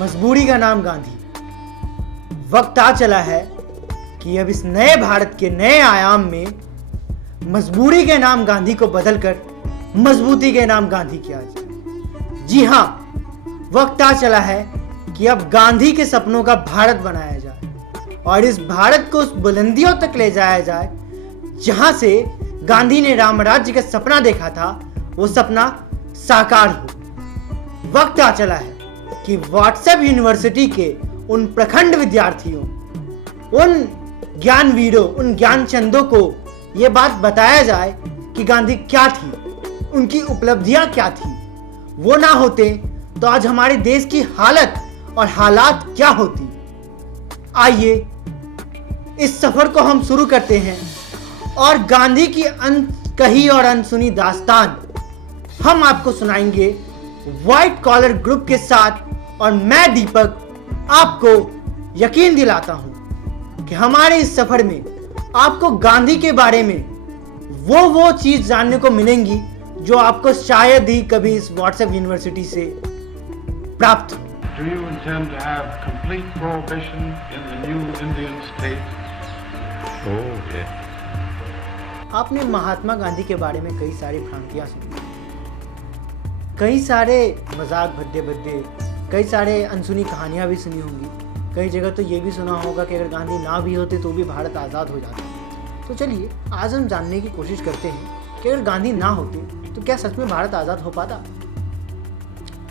मजबूरी का नाम गांधी। वक्त आ चला है कि अब इस नए भारत के नए आयाम में मजबूरी के नाम गांधी को बदलकर मजबूती के नाम गांधी किया जाए। जी हां, वक्त आ चला है कि अब गांधी के सपनों का भारत बनाया जाए और इस भारत को उस बुलंदियों तक ले जाया जाए जहां से गांधी ने राम राज्य का सपना देखा था, वो सपना साकार हो। वक्त आ चला है कि व्हाट्सएप यूनिवर्सिटी के उन प्रखंड विद्यार्थियों, उन ज्ञानवीरों, उन ज्ञानचंदों को यह बात बताया जाए कि गांधी क्या थी, उनकी उपलब्धियां क्या थी। वो ना होते तो आज हमारे देश की हालत और हालात क्या होती। आइए इस सफर को हम शुरू करते हैं और गांधी की अनकही और अनसुनी दास्तान हम आपको सुनाएंगे व्हाइट कॉलर ग्रुप के साथ। और मैं दीपक आपको यकीन दिलाता हूं कि हमारे इस सफर में आपको गांधी के बारे में वो चीज जानने को मिलेंगी जो आपको शायद ही कभी इस व्हाट्सएप यूनिवर्सिटी से प्राप्त हो। Do you intend to have complete prohibition in the new Indian state? Oh, yeah. आपने महात्मा गांधी के बारे में कई सारी भ्रांतियां सुनी, कई सारे मजाक भद्दे, कई सारे अनसुनी कहानियां भी सुनी होंगी। कई जगह तो ये भी सुना होगा कि अगर गांधी ना भी होते तो भी भारत आज़ाद हो जाता। तो चलिए आज हम जानने की कोशिश करते हैं कि अगर गांधी ना होते तो क्या सच में भारत आज़ाद हो पाता।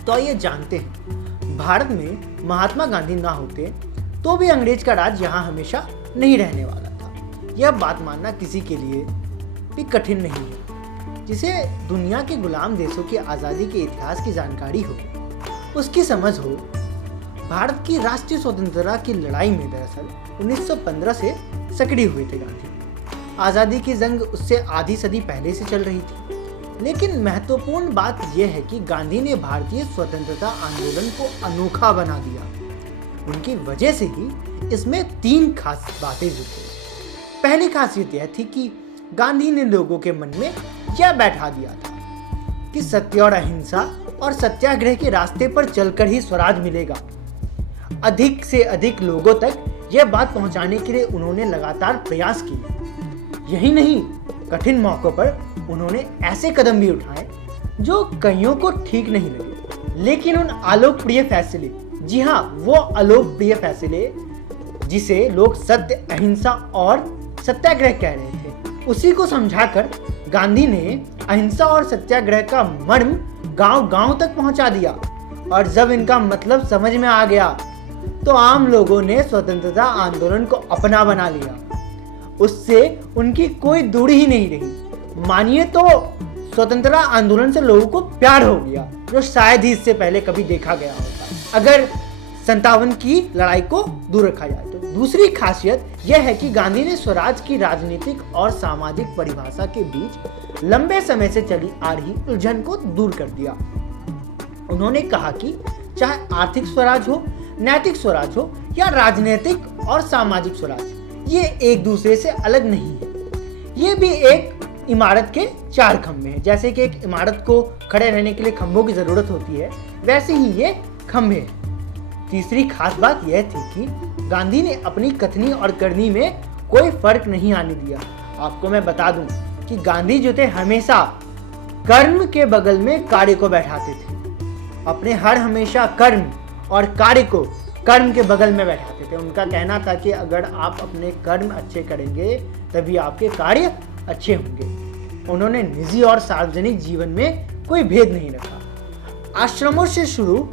तो आइए जानते हैं। भारत में महात्मा गांधी ना होते तो भी अंग्रेज का राज यहाँ हमेशा नहीं रहने वाला था। यह बात मानना किसी के लिए भी कठिन नहीं है। जिसे दुनिया के गुलाम देशों की आज़ादी के इतिहास की जानकारी हो, उसकी समझ हो। भारत की राष्ट्रीय स्वतंत्रता की लड़ाई में दरअसल 1915 से सक्रिय हुए थे गांधी। आज़ादी की जंग उससे आधी सदी पहले से चल रही थी। लेकिन महत्वपूर्ण बात यह है कि गांधी ने भारतीय स्वतंत्रता आंदोलन को अनोखा बना दिया। उनकी वजह से ही इसमें 3 खास बातें जुड़ी। पहली खासियत यह थी कि गांधी ने लोगों के मन में यह बैठा दिया था कि सत्य और अहिंसा और सत्याग्रह के रास्ते पर चलकर ही स्वराज मिलेगा। अधिक से अधिक लोगों तक यह बात पहुंचाने के लिए उन्होंने लगातार प्रयास किए। यही नहीं, कठिन मौकों पर उन्होंने ऐसे कदम भी उठाए जो कईयों को ठीक नहीं लगे, लेकिन उन अलोकप्रिय फैसले, जी हाँ वो अलोकप्रिय फैसले जिसे लोग सत्य, अहिंसा और सत्याग्रह कह रहे थे, उसी को समझाकर गांधी ने अहिंसा और सत्याग्रह का मर्म गांव-गांव तक पहुंचा दिया। और जब इनका मतलब समझ में आ गया तो आम लोगों ने स्वतंत्रता आंदोलन को अपना बना लिया। उससे उनकी कोई दूरी ही नहीं रही। मानिए तो स्वतंत्रता आंदोलन से लोगों को प्यार हो गया, जो शायद ही इससे पहले कभी देखा गया होगा अगर 57 की लड़ाई को दूर रखा जाए तो। दूसरी खासियत यह है कि गांधी ने स्वराज की राजनीतिक और सामाजिक परिभाषा के बीच लंबे समय से चली आ रही उलझन को दूर कर दिया। उन्होंने कहा कि चाहे आर्थिक स्वराज हो, नैतिक स्वराज हो या राजनीतिक और सामाजिक स्वराज, ये एक दूसरे से अलग नहीं है। ये भी एक इमारत के 4 खंभे हैं। जैसे कि एक इमारत को खड़े रहने के लिए खंभों की जरूरत होती है, वैसे ही ये खंभे हैं। तीसरी खास बात यह थी कि गांधी ने अपनी कथनी और करनी में कोई फर्क नहीं आने दिया। आपको मैं बता दूं कि गांधी जो थे हमेशा कर्म के बगल में कार्य को बैठाते थे। अपने हमेशा कर्म और कार्य को कर्म के बगल में बैठाते थे। उनका कहना था कि अगर आप अपने कर्म अच्छे करेंगे तभी आपके कार्य अच्छे होंगे। उन्होंने निजी और सार्वजनिक जीवन में कोई भेद नहीं रखा। आश्रमों से शुरू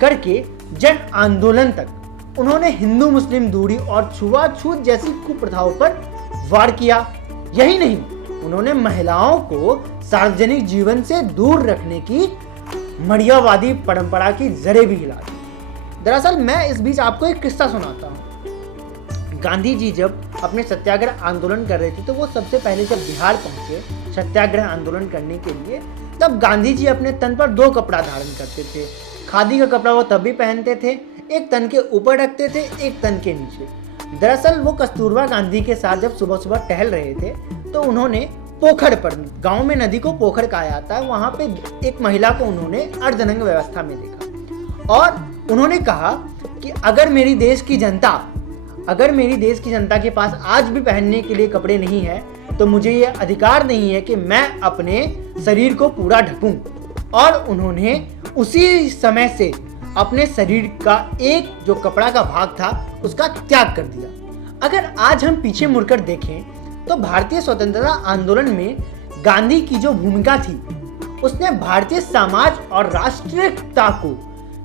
करके जन आंदोलन तक उन्होंने हिंदू मुस्लिम दूरी और छुआछूत जैसी कुप्रथाओं पर वार किया। यही नहीं, उन्होंने महिलाओं को सार्वजनिक जीवन से दूर रखने की मर्यावादी परंपरा की जड़ें भी हिला दी। दरअसल मैं इस बीच आपको एक किस्सा सुनाता हूँ। गांधी जी जब अपने सत्याग्रह आंदोलन कर रहे थे तो वो सबसे पहले जब बिहार पहुंचे सत्याग्रह आंदोलन करने के लिए, तब गांधी जी अपने तन पर 2 कपड़ा धारण करते थे। खादी का कपड़ा वो तब भी पहनते थे, एक तन के ऊपर रखते थे, एक तन के नीचे। दरअसल वो कस्तूरबा गांधी के साथ जब सुबह सुबह टहल रहे थे तो उन्होंने पोखर पर, गांव में नदी को पोखर कहा जाता है, वहां पे एक महिला को उन्होंने अर्धनग्न व्यवस्था में देखा और उन्होंने कहा कि अगर मेरी देश की जनता के पास आज भी पहनने के लिए कपड़े नहीं है तो मुझे ये अधिकार नहीं है कि मैं अपने शरीर को पूरा ढकूं। और उन्होंने उसी समय से अपने शरीर का एक जो कपड़ा का भाग था उसका त्याग कर दिया। अगर आज हम पीछे मुड़कर देखें तो भारतीय स्वतंत्रता आंदोलन में गांधी की जो भूमिका थी उसने भारतीय समाज और राष्ट्रीयता को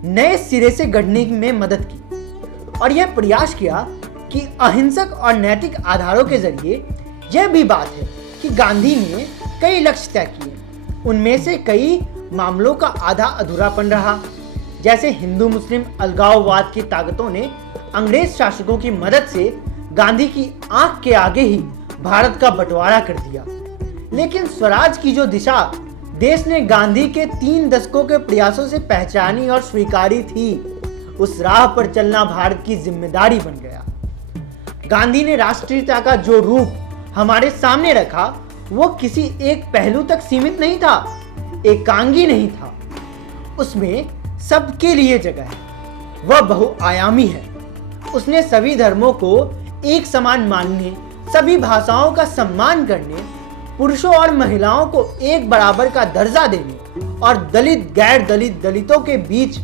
नए सिरे से गढ़ने में मदद की और यह प्रयास किया कि अहिंसक और नैतिक आधारों के जरिए यह भी बात है कि गांधी ने कई लक्ष्य तय किए। उनमें से कई मामलों का आधा अधूरापन रहा, जैसे हिंदू मुस्लिम अलगाववाद की ताकतों ने अंग्रेज शासकों की मदद से गांधी की आंख के आगे ही भारत का बंटवारा कर दिया। लेकिन स्वराज की जो दिशा देश ने गांधी के 3 दशकों के प्रयासों से पहचानी और स्वीकारी थी, उस राह पर चलना भारत की जिम्मेदारी बन गया। गांधी ने राष्ट्रीयता का जो रूप हमारे सामने रखा वो किसी एक पहलू तक सीमित नहीं था, एकांगी नहीं था, उसमें सबके लिए जगह है, वह बहुआयामी है। उसने सभी धर्मों को एक समान मानने, सभी भाषाओं का सम्मान करने, पुरुषों और महिलाओं को एक बराबर का दर्जा देने और दलित गैर दलित दलितों के बीच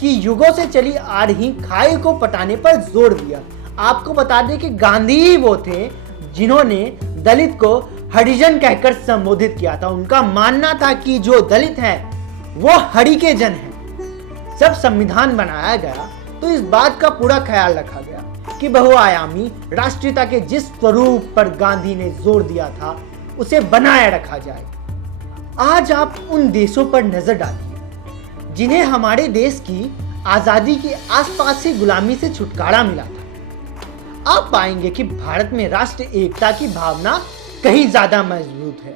की युगों से चली आ रही खाई को पटाने पर जोर दिया। आपको बता दें कि गांधी ही वो थे जिन्होंने दलित को हरिजन कहकर संबोधित किया था। उनका मानना था कि जो दलित हैं वो हरिके-जन हैं। जब संविधान बनाया गया तो इस बात का पूरा ख्याल रखा गया कि बहुआयामी राष्ट्रीयता के जिस स्वरूप पर गांधी ने जोर दिया था उसे बनाए रखा जाए। आज आप उन देशों पर नजर डालिए जिन्हें हमारे देश की आजादी के आसपास से गुलामी से छुटकारा मिला था। आप पाएंगे कि भारत में राष्ट्र एकता की भावना कहीं ज्यादा मजबूत है।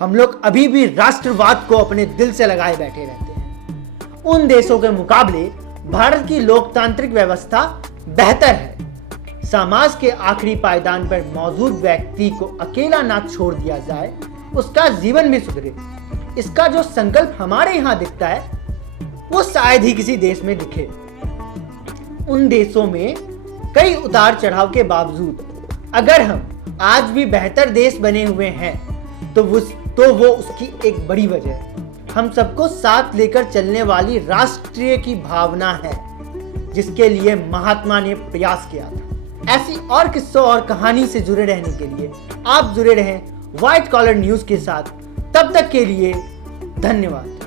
हम लोग अभी भी राष्ट्रवाद को अपने दिल से लगाए बैठे रहते हैं। उन देशों के मुकाबले भारत की लोकतांत्रिक व्यवस्था बेहतर है। समाज के आखिरी पायदान पर मौजूद व्यक्ति को अकेला ना छोड़ दिया जाए, उसका जीवन भी सुधरे। इसका जो संकल्प हमारे यहाँ दिखता है वो शायद ही किसी देश में दिखे। उन देशों में कई उतार चढ़ाव के बावजूद अगर हम आज भी बेहतर देश बने हुए हैं तो वो उसकी एक बड़ी वजह है हम सबको साथ लेकर चलने वाली राष्ट्रीय की भावना है, जिसके लिए महात्मा ने प्रयास किया था। ऐसी और किस्सों और कहानी से जुड़े रहने के लिए आप जुड़े रहें व्हाइट कॉलर न्यूज के साथ। तब तक के लिए धन्यवाद।